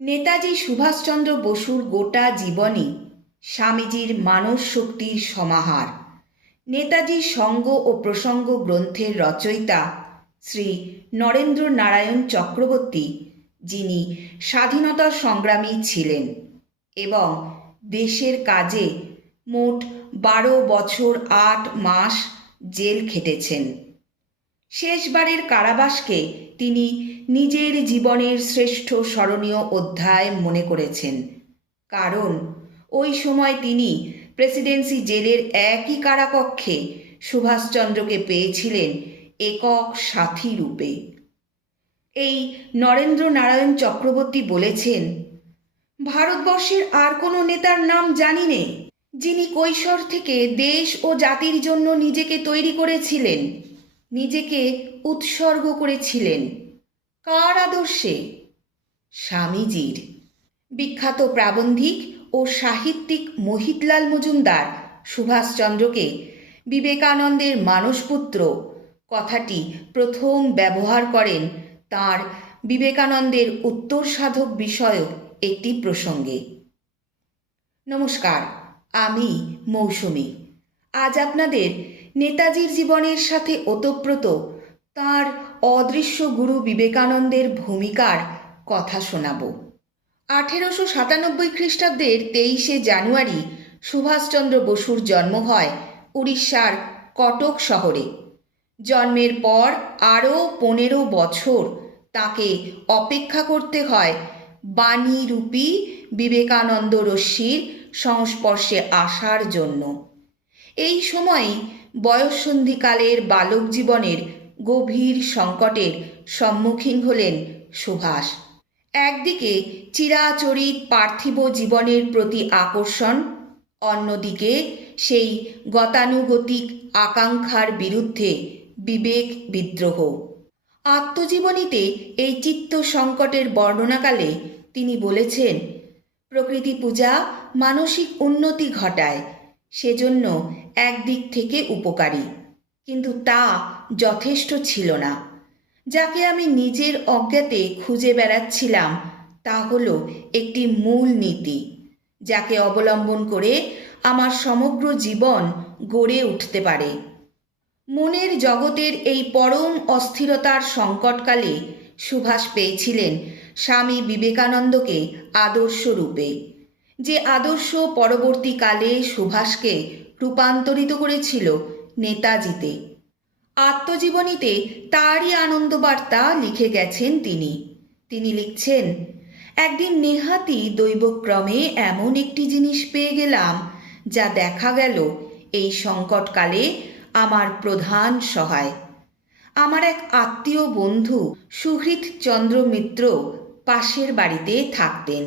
নেতাজি সুভাষচন্দ্র বসুর গোটা জীবনী স্বামীজির মানস শক্তির সমাহার। নেতাজি সঙ্গ ও প্রসঙ্গ গ্রন্থের রচয়িতা শ্রী নরেন্দ্র নারায়ণ চক্রবর্তী, যিনি স্বাধীনতা সংগ্রামী ছিলেন এবং দেশের কাজে মোট বারো বছর আট মাস জেল খেটেছেন। শেষবারের কারাবাসকে তিনি নিজের জীবনের শ্রেষ্ঠ স্মরণীয় অধ্যায় মনে করেছেন। কারণ, ওই সময় তিনি প্রেসিডেন্সি জেলের একই কারাকক্ষে সুভাষচন্দ্রকে পেয়েছিলেন একক সাথী রূপে। এই নরেন্দ্র নারায়ণ চক্রবর্তী বলেছেন, ভারতবর্ষের আর কোনো নেতার নাম জানি নে, যিনি কৈশোর থেকে দেশ ও জাতির জন্য নিজেকে তৈরি করেছিলেন। নিজেকে উৎসর্গ করেছিলেন। কার আদর্শে? স্বামীজির। বিখ্যাত প্রাবন্ধিক ও সাহিত্যিক মহিতলাল মজুমদার সুভাষচন্দ্রকে বিবেকানন্দের মানসপুত্র কথাটি প্রথম ব্যবহার করেন তার বিবেকানন্দের উত্তর সাধক বিষয়ক একটি প্রসঙ্গে। নমস্কার, আমি মৌসুমি। আজ আপনাদের নেতাজির জীবনের সাথে ওতপ্রোত। তার অদৃশ্য গুরু বিবেকানন্দের ভূমিকার কথা শোনাব। আঠেরোশো সাতানব্বই খ্রিস্টাব্দের তেইশে জানুয়ারি সুভাষচন্দ্র বসুর জন্ম হয় উড়িষ্যার কটক শহরে। জন্মের পর আরও পনেরো বছর তাকে অপেক্ষা করতে হয় বাণীরূপী বিবেকানন্দ রশ্মির সংস্পর্শে আসার জন্য। এই সময়ই বয়ঃসন্ধিকালের বালক জীবনের গভীর সংকটের সম্মুখীন হলেন সুভাষ। একদিকে চিরাচরিত পার্থিব জীবনের প্রতি আকর্ষণ, অন্যদিকে সেই গতানুগতিক আকাঙ্ক্ষার বিরুদ্ধে বিবেক বিদ্রোহ। আত্মজীবনীতে এই চিত্ত সংকটের বর্ণনাকালে তিনি বলেছেন, প্রকৃতি পূজা মানসিক উন্নতি ঘটায়, সেজন্য একদিক থেকে উপকারী। কিন্তু তা যথেষ্ট ছিল না। যাকে আমি নিজের অজ্ঞাতে খুঁজে বেড়াচ্ছিলাম, তা হলো একটি মূল নীতি, যাকে অবলম্বন করে আমার সমগ্র জীবন গড়ে উঠতে পারে। মনের জগতের এই পরম অস্থিরতার সংকটকালে সুভাষ পেয়েছিলেন স্বামী বিবেকানন্দকে আদর্শ রূপে যে আদর্শ পরবর্তীকালে সুভাষকে রূপান্তরিত করেছিল নেতাজিতে। আত্মজীবনীতে তারই আনন্দবার্তা লিখে গেছেন তিনি। তিনি লিখছেন, একদিন নেহাতি দৈবক্রমে এমন একটি জিনিস পেয়ে গেলাম, যা দেখা গেল এই সংকটকালে আমার প্রধান সহায়। আমার এক আত্মীয় বন্ধু সুহৃত চন্দ্র মিত্র পাশের বাড়িতে থাকতেন।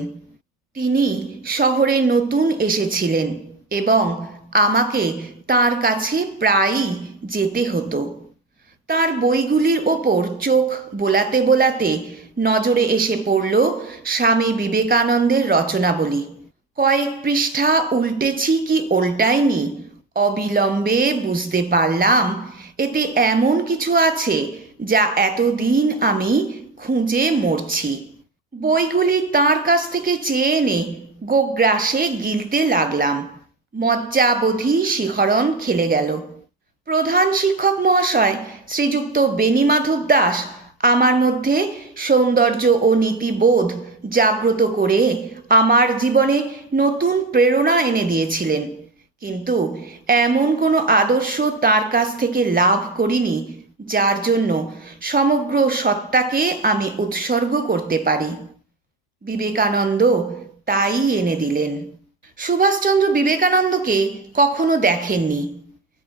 তিনি শহরে নতুন এসেছিলেন এবং আমাকে তার কাছে প্রায়ই যেতে হতো। তার বইগুলির ওপর চোখ বোলাতে বোলাতে নজরে এসে পড়ল স্বামী বিবেকানন্দের রচনাবলী। কয়েক পৃষ্ঠা উল্টেছি কি উল্টাইনি অবিলম্বে বুঝতে পারলাম এতে এমন কিছু আছে যা এতদিন আমি খুঁজে মরছি। বইগুলি তার কাছ থেকে চেয়ে এনে গোগ্রাসে গিলতে লাগলাম। মজ্জাবধি শিহরণ খেলে গেল। প্রধান শিক্ষক মহাশয় শ্রীযুক্ত বেণীমাধব দাস আমার মধ্যে সৌন্দর্য ও নীতিবোধ জাগ্রত করে আমার জীবনে নতুন প্রেরণা এনে দিয়েছিলেন। কিন্তু এমন কোনো আদর্শ তার কাছ থেকে লাভ করিনি, যার জন্য সমগ্র সত্তাকে আমি উৎসর্গ করতে পারি। বিবেকানন্দ তাই এনে দিলেন। সুভাষচন্দ্র বিবেকানন্দকে কখনো দেখেননি।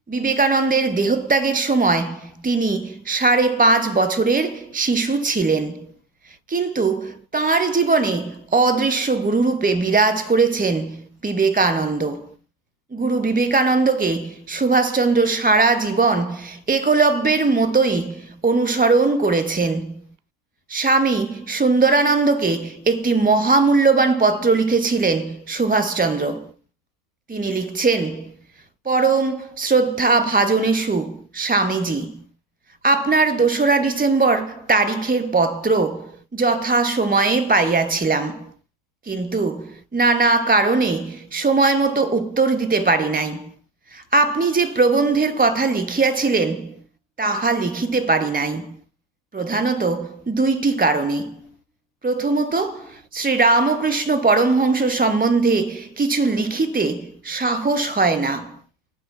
বিবেকানন্দের দেহত্যাগের সময় তিনি সাড়ে পাঁচ বছরের শিশু ছিলেন। কিন্তু তাঁর জীবনে অদৃশ্য গুরুরূপে বিরাজ করেছেন বিবেকানন্দ। গুরু বিবেকানন্দকে সুভাষচন্দ্র সারা জীবন একলব্যের মতোই অনুসরণ করেছেন। স্বামী সুন্দরানন্দকে একটি মহামূল্যবান পত্র লিখেছিলেন সুভাষচন্দ্র। তিনি লিখছেন, পরম শ্রদ্ধা ভাজনেশু স্বামীজি, আপনার দোসরা ডিসেম্বর তারিখের পত্র যথা সময়ে পাইয়াছিলাম। কিন্তু নানা কারণে সময় মতো উত্তর দিতে পারি নাই। আপনি যে প্রবন্ধের কথা লিখিয়াছিলেন, তাহা লিখিতে পারি নাই। প্রধানত দুইটি কারণে। প্রথমত, শ্রীরামকৃষ্ণ পরমহংস সম্বন্ধে কিছু লিখিতে সাহস হয় না।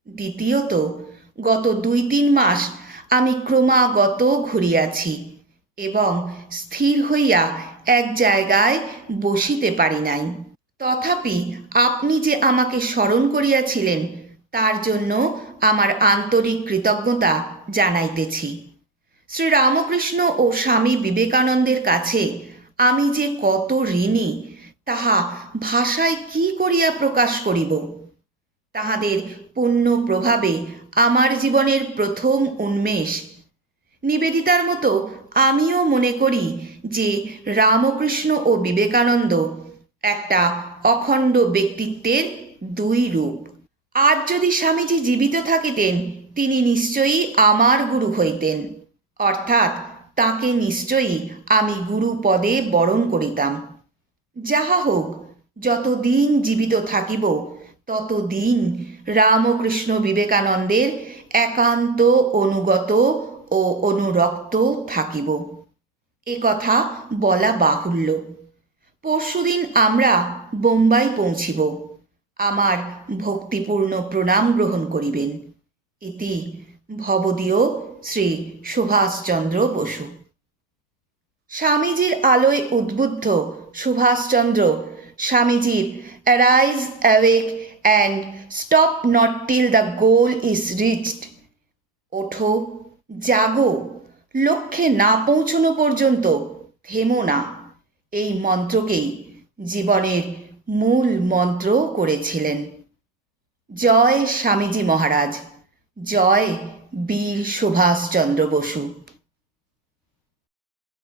দ্বিতীয়ত, গত দুই তিন মাস আমি ক্রমাগত ঘুরিয়াছি এবং স্থির হইয়া এক জায়গায় বসিতে পারি নাই। তথাপি আপনি যে আমাকে স্মরণ করিয়াছিলেন, তার জন্য আমার আন্তরিক কৃতজ্ঞতা জানাইতেছি। শ্রীরামকৃষ্ণ ও স্বামী বিবেকানন্দের কাছে, আমি যে কত ঋণী, তাহা ভাষায় কি করিয়া প্রকাশ করিব? তাহাদের পুণ্য প্রভাবে আমার জীবনের প্রথম উন্মেষ। নিবেদিতার মতো আমিও মনে করি যে রামকৃষ্ণ ও বিবেকানন্দ একটা অখণ্ড ব্যক্তিত্বের দুই রূপ। আজ যদি স্বামীজি জীবিত থাকিতেন, তিনি নিশ্চয়ই আমার গুরু হইতেন। অর্থাৎ তাকে নিশ্চয়ই আমি গুরু পদে বরণ করিতাম। যাহা হোক, যতদিন জীবিত থাকিব, ততদিন রামকৃষ্ণ বিবেকানন্দের একান্ত অনুগত ও অনুরক্ত থাকিব। এ কথা বলা বাহুল্য। পরশুদিন আমরা বোম্বাই পৌঁছিব। আমার ভক্তিপূর্ণ প্রণাম গ্রহণ করিবেন। ইতি ভবদীয় শ্রী সুভাষচন্দ্র বসু। স্বামীজির আলোয় উদ্বুদ্ধ সুভাষচন্দ্র, স্বামীজির arise awake and stop not till the goal is reached ওঠো, জাগো, লক্ষ্যে না পৌঁছনো পর্যন্ত থেমো না। এই মন্ত্রকেই জীবনের মূল মন্ত্র করেছিলেন। জয় স্বামীজি মহারাজ, জয় বীর সুভাষচন্দ্র বসু।